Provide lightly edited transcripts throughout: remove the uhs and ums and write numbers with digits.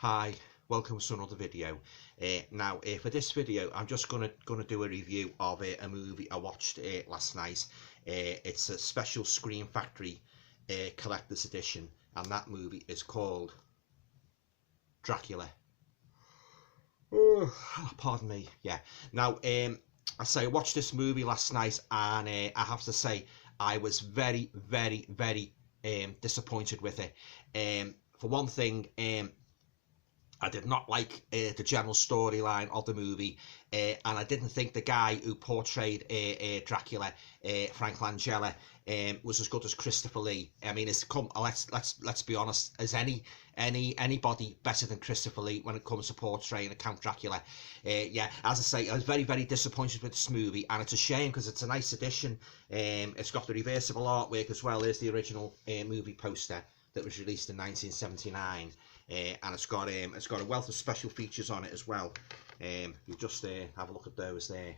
Hi, welcome to another video. Now, for this video, I'm just gonna do a review of a movie I watched last night. It's a special Scream Factory collector's edition, and that movie is called Dracula. Oh, pardon me. Yeah. Now, I watched this movie last night, and I have to say I was very disappointed with it. For one thing, I did not like the general storyline of the movie, and I didn't think the guy who portrayed Dracula, Frank Langella, was as good as Christopher Lee. I mean, let's be honest, is anybody better than Christopher Lee when it comes to portraying a Count Dracula? Yeah, as I say, I was very disappointed with this movie, and it's a shame because it's a nice edition. It's got the reversible artwork as well. There's the original movie poster that was released in 1979, and it's got a wealth of special features on it as well. You just have a look at those there,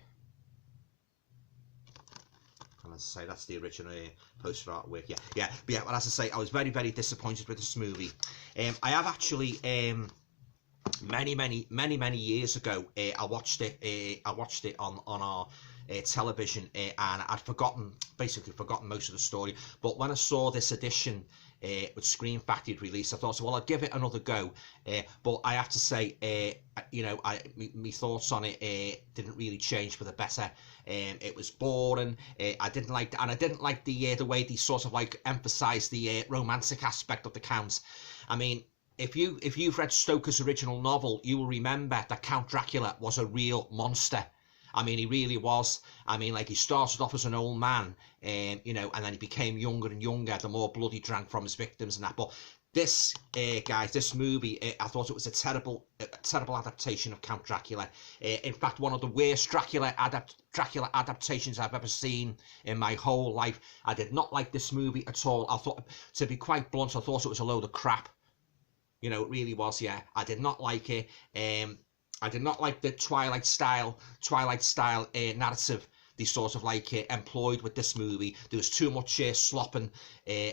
and as I say, that's the original poster artwork. But as I say, I was very disappointed with this movie. I have actually many years ago I watched it on our television, and I'd basically forgotten most of the story. But when I saw this edition with Scream Factory release, I thought, well, I'd give it another go. But I have to say, my thoughts on it didn't really change for the better. It was boring. I didn't like the way they sort of like emphasised the romantic aspect of the Count. I mean, if you've read Stoker's original novel, you will remember that Count Dracula was a real monster. I mean, he really was. I mean, like, he started off as an old man, and then he became younger and younger the more blood he drank from his victims and that. But this, guys, this movie, I thought it was a terrible adaptation of Count Dracula. In fact, one of the worst Dracula adaptations I've ever seen in my whole life. I did not like this movie at all. I thought, to be quite blunt, I thought it was a load of crap. It really was. Yeah, I did not like it. I did not like the Twilight style narrative they sort of like employed with this movie. There was too much slopping,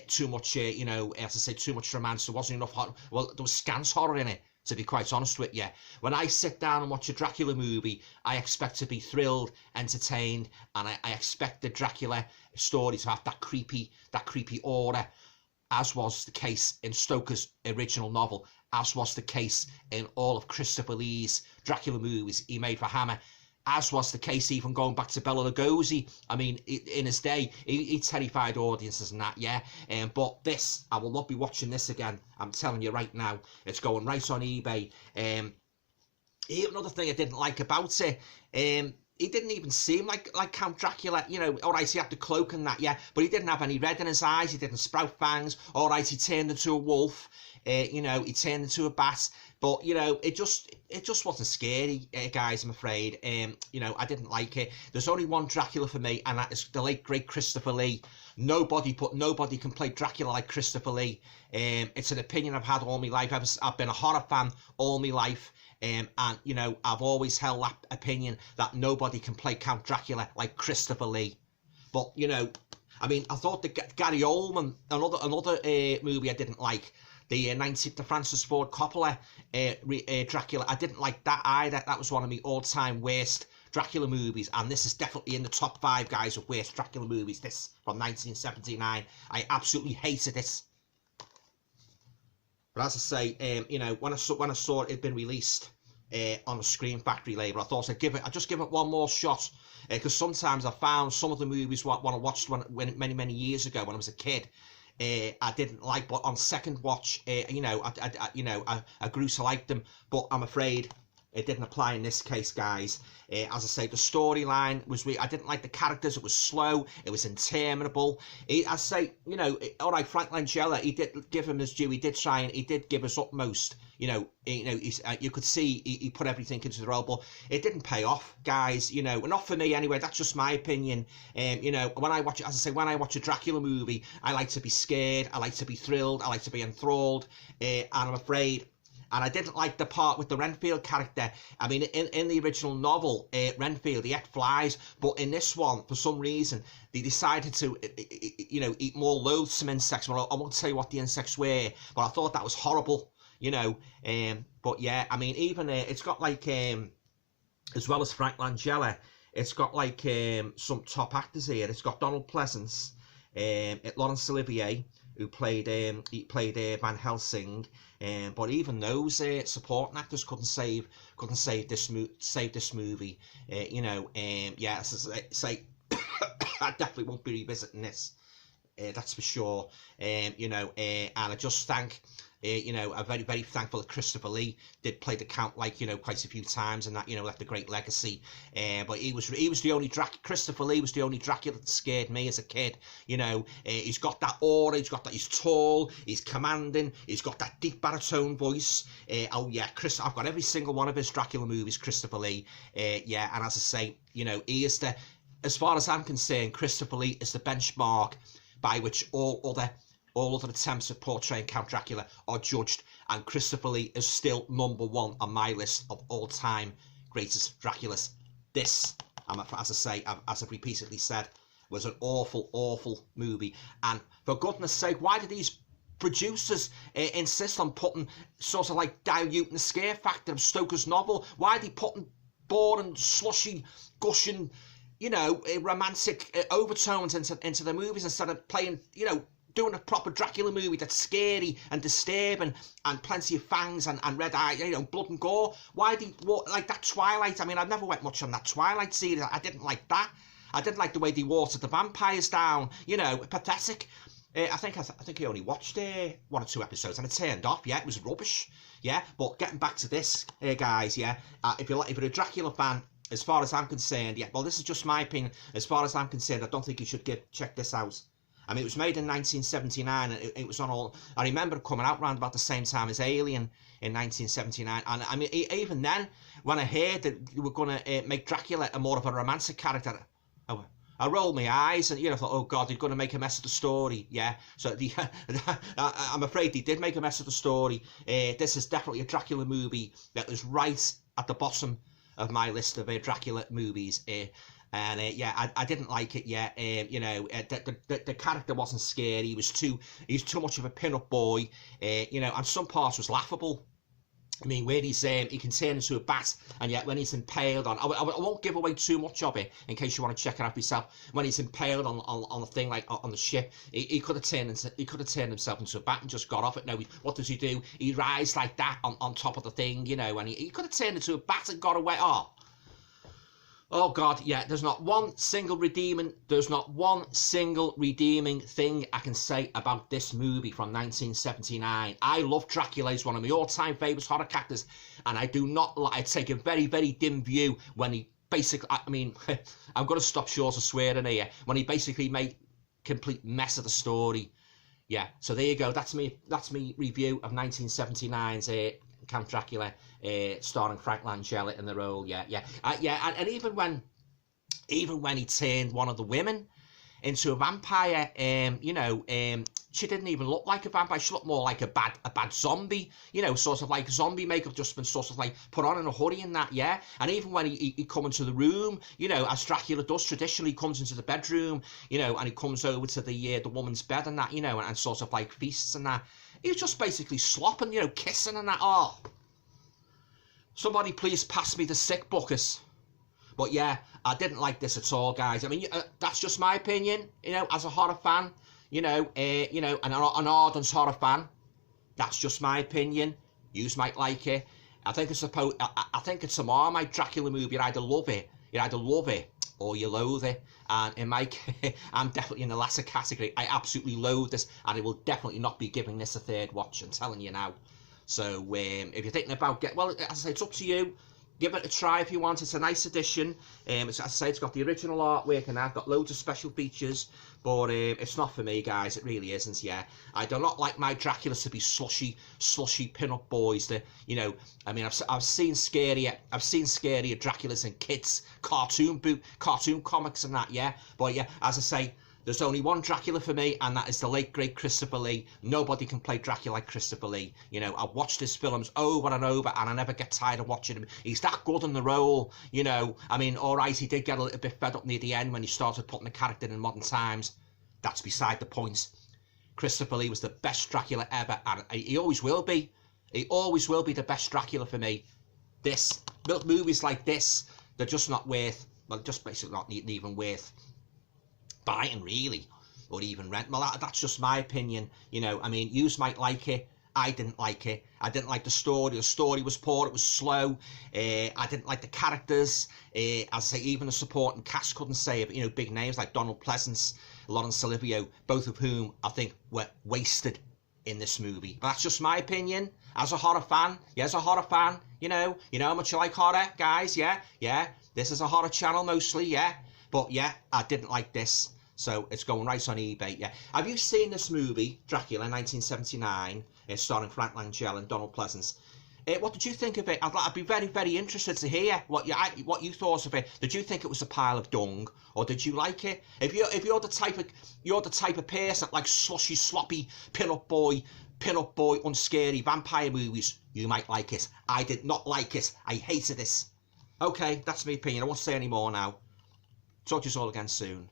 too much, as I say, too much romance. There wasn't enough horror. Well, there was scant horror in it, to be quite honest with you. When I sit down and watch a Dracula movie, I expect to be thrilled, entertained, and I expect the Dracula story to have that creepy aura, as was the case in Stoker's original novel, as was the case in all of Christopher Lee's Dracula movies he made for Hammer, as was the case even going back to Bela Lugosi. I mean, in his day, he terrified audiences and that, yeah. But this, I will not be watching this again. I'm telling you right now, it's going right on eBay. Another thing I didn't like about it, he didn't even seem like Count Dracula. Alright, he had the cloak and that, yeah, but he didn't have any red in his eyes. He didn't sprout fangs. Alright, he turned into a wolf. He turned into a bat. But it just wasn't scary, guys. I'm afraid. I didn't like it. There's only one Dracula for me, and that is the late great Christopher Lee. Nobody can play Dracula like Christopher Lee. It's an opinion I've had all my life. I've been a horror fan all my life. And I've always held that opinion that nobody can play Count Dracula like Christopher Lee. But I mean, I thought that Gary Oldman, another movie I didn't like, the Francis Ford Coppola Dracula, I didn't like that either. That was one of my all-time worst Dracula movies, and this is definitely in the top 5, guys, of worst Dracula movies. This from 1979, I absolutely hated it. But as I say, when I saw it had been released on a Scream Factory label, I thought I'd just give it one more shot, because sometimes I found some of the movies when I watched many years ago when I was a kid, I didn't like, but on second watch, I grew to like them. But I'm afraid it didn't apply in this case, guys. As I say, the storyline was weird. I didn't like the characters. It was slow. It was interminable. I say, all right, Frank Langella, he did give him his due. He did try and he did give his utmost. You could see he put everything into the role, but it didn't pay off, guys. Not for me anyway. That's just my opinion. When I watch, as I say, when I watch a Dracula movie, I like to be scared. I like to be thrilled. I like to be enthralled. And I'm afraid. And I didn't like the part with the Renfield character. I mean, in the original novel, Renfield, he ate flies. But in this one, for some reason, they decided to, eat more loathsome insects. Well, I won't tell you what the insects were, but I thought that was horrible. you know. But yeah, I mean, even it's got like as well as Frank Langella, it's got like some top actors here. It's got Donald Pleasance, Laurence Olivier, who played Van Helsing, but even those supporting actors couldn't save this movie. You know, yeah, say I definitely won't be revisiting this. That's for sure. You know, and I just thank. You know, I'm very, very thankful that Christopher Lee did play the Count, like, you know, quite a few times, and that, you know, left a great legacy. But he was the only Christopher Lee was the only Dracula that scared me as a kid. You know, he's got that aura, he's tall, he's commanding, he's got that deep baritone voice. Oh yeah, I've got every single one of his Dracula movies, Christopher Lee. Yeah, and as I say, you know, he is as far as I'm concerned, Christopher Lee is the benchmark by which all other attempts at portraying Count Dracula are judged, and Christopher Lee is still #1 on my list of all-time greatest Draculas. This, as I say, as I've repeatedly said, was an awful, awful movie. And for goodness sake, why do these producers insist on putting sort of like diluting the scare factor of Stoker's novel? Why are they putting boring, slushy, gushing, you know, romantic overtones into the movies instead of playing, you know, doing a proper Dracula movie that's scary and disturbing and plenty of fangs and red eye, you know, blood and gore? Why do like that Twilight? I mean, I never went much on that Twilight series. I didn't like that. I didn't like the way they watered the vampires down. You know, pathetic. I think I only watched 1 or 2 episodes and it turned off. Yeah, it was rubbish. Yeah, but getting back to this, guys. Yeah, if you're a Dracula fan, as far as I'm concerned, yeah. Well, this is just my opinion. As far as I'm concerned, I don't think you should check this out. I mean, it was made in 1979, and it was on all. I remember it coming out around about the same time as Alien in 1979. And I mean, even then, when I heard that they were going to make Dracula a more of a romantic character, I rolled my eyes and, you know, thought, oh God, they're going to make a mess of the story. Yeah, so I'm afraid they did make a mess of the story. This is definitely a Dracula movie that was right at the bottom of my list of Dracula movies. And yeah, I didn't like it. Yeah, you know, the character wasn't scary. He's too much of a pin-up boy. You know, and some parts was laughable. I mean, where he can turn into a bat, and yet when he's impaled on, I won't give away too much of it in case you want to check it out yourself. When he's impaled on the thing, like on the ship, he could have turned himself into a bat and just got off it. No, what does he do? He rides like that on top of the thing, you know, and he could have turned into a bat and got away. Oh God, yeah, there's not one single redeeming thing I can say about this movie from 1979. I love Dracula. He's one of my all-time favourite horror characters, and I do not like, I take a very, very dim view when he basically, I mean, I'm going to stop short of swearing here, when he basically made complete mess of the story. Yeah, so there you go. That's me review of 1979's Count Dracula, starring Frank Langella in the role. Yeah, and even when he turned one of the women into a vampire, you know, she didn't even look like a vampire. She looked more like a bad zombie, you know, sort of like zombie makeup just been sort of like put on in a hurry and that. Yeah, and even when he come into the room, you know, as Dracula does traditionally, comes into the bedroom, you know, and he comes over to the woman's bed and that, you know, and sort of like feasts and that. He was just basically slopping, you know, kissing and that. Oh, somebody please pass me the sick bucket. But yeah, I didn't like this at all, guys. I mean, that's just my opinion, you know, as a horror fan, you know, an ardent horror fan. That's just my opinion. You might like it. I think it's a Marmite Dracula movie. You either love it or you loathe it. And in my case, I'm definitely in the latter category. I absolutely loathe this, and I will definitely not be giving this a third watch. I'm telling you now. So if you're thinking about well, as I say, it's up to you. Give it a try if you want. It's a nice edition. As I say, it's got the original artwork and I've got loads of special features. But it's not for me, guys. It really isn't. Yeah, I do not like my Draculas to be slushy pin-up boys. That, you know, I mean, I've seen scarier Draculas in kids cartoon comics and that. Yeah, but yeah, as I say, there's only one Dracula for me, and that is the late, great Christopher Lee. Nobody can play Dracula like Christopher Lee. You know, I've watched his films over and over, and I never get tired of watching him. He's that good in the role, you know. I mean, all right, he did get a little bit fed up near the end when he started putting the character in modern times. That's beside the point. Christopher Lee was the best Dracula ever, and he always will be. It always will be the best Dracula for me. This movies like this, they're just not worth, well, just basically not even worth buying, really, or even rent. Well, that's just my opinion. You know, I mean, you might like it. I didn't like it. I didn't like the story. The story was poor. It was slow. I didn't like the characters. As I say, even the supporting cast couldn't say it. But, you know, big names like Donald Pleasance, Laurence Olivier, both of whom I think were wasted in this movie. But that's just my opinion as a horror fan. Yeah, as a horror fan, you know how much you like horror, guys. Yeah. This is a horror channel mostly. Yeah, but yeah, I didn't like this. So it's going right on eBay. Yeah. Have you seen this movie, Dracula, 1979? It's starring Frank Langella and Donald Pleasance. What did you think of it? I'd be very, very interested to hear what you thought of it. Did you think it was a pile of dung, or did you like it? If you're the type of person that likes slushy, sloppy, pin-up boy, unscary vampire movies, you might like it. I did not like it. I hated it. Okay, that's my opinion. I won't say any more now. Talk to you all again soon.